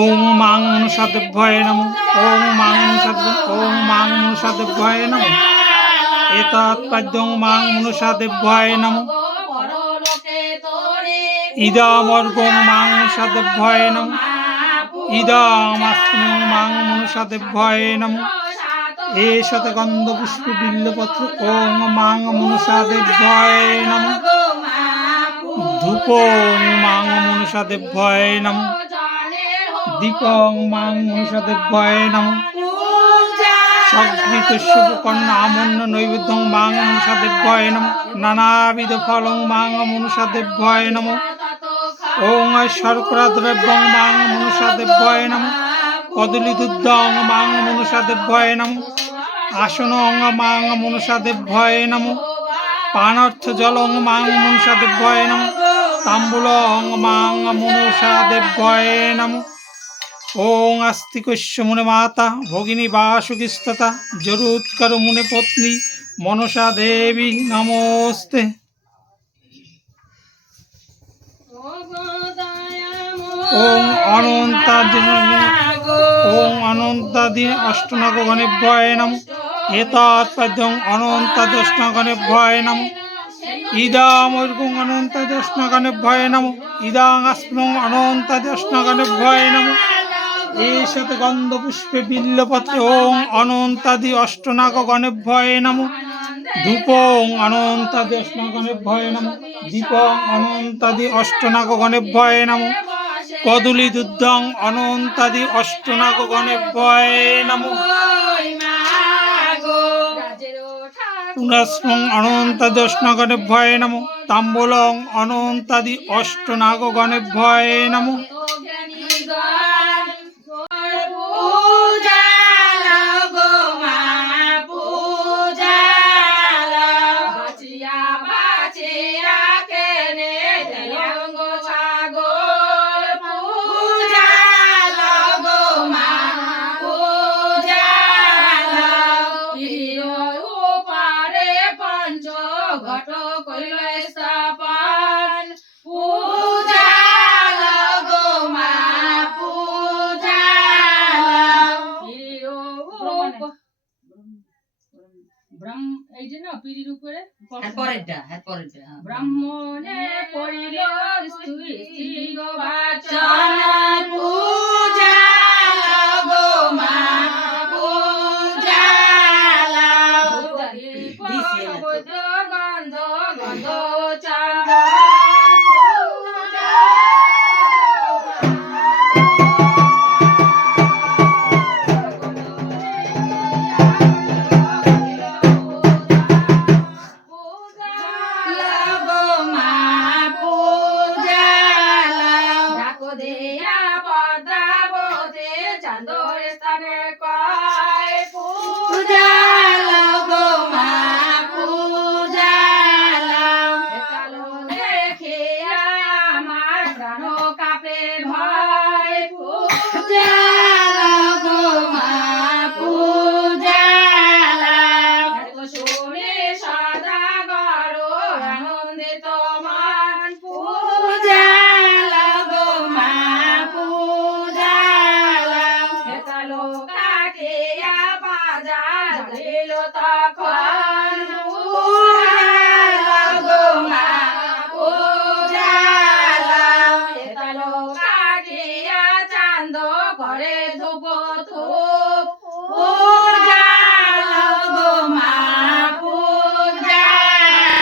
ওম মাং মনসাদেভ্যয় নম। ওম মাং মনসাদ ওম মাং মনসাদেভ্যয় নম। এতৎ পাদ্যং মাং মনসাদেভ্যয় নম। ইদামর্গং মাং মনসাদেভ্যয় নম। ইদামাস্মিং মাং মনসাদেভ্যয় নম। এষত গন্ধপুষ্প বিল্লপত্র ওম মাং মনসাদেভ্যয় নম। ধূপং মাং মনসাদেভ্যয় নম দীপং মাং মাং মনসাদেভ্যয় নম নানাবিধ ফলং মাং মনসাদেভ্যয় নম ওং শর্করা দ্রব্যং মাং মনসাদেভ্যয় নম কদলীদুদ্ধং মাং মনসাদেভ্যয় নম আসনং মাং মনসাদেভ্যয় নম পানার্থ জলং মাং মনসাদেভ্যয় নম তাম্বুলং মাং মনসাদেভ্যয় নম। ওং আস্তিকস্য মুনে মাতা ভগিনী বাসুকিস্ততা জরুৎকর মুনে পত্নী মনসা দেবী, নমস্তে। ওং অনন্তাদি ওং অনন্তাদি অষ্টনাগ গণেভ্যয় নম। এতৎ পদ্যং অনন্তাদি অষ্টনাগণেভ্যয় নম। ইদামৈর্গুং অনন্তদেশনগণেভ্যয় নম ইদাং আস্মং অনন্তদেশনগণেভ্যয় নম এষত গন্ধপুষ্পে বিল্লপত্রে ওং অনন্তাদি অষ্টনাগণেভ্যয় নম ধূপং অনন্তাদেশনগণেভ্যয় নম দীপং অনন্তাদি অষ্টনাগণেভ্যয় নম কদলী দুর্দং অনন্তাদি অষ্টনাগ অষ্টনাগণেভ্যয় নম পুনস্মং অনন্তাদি ভয়ে নম। তাম্বুলং অনন্তাদি অষ্টনাগণে ভয়ে নম ব্রহ্ম এই যে না পিড়ির উপরে হ্যাঁ পরেরটা হ্যাঁ পরেরটা হ্যাঁ। ব্রাহ্মণে পড়িল স্ত্রী গো chocolate.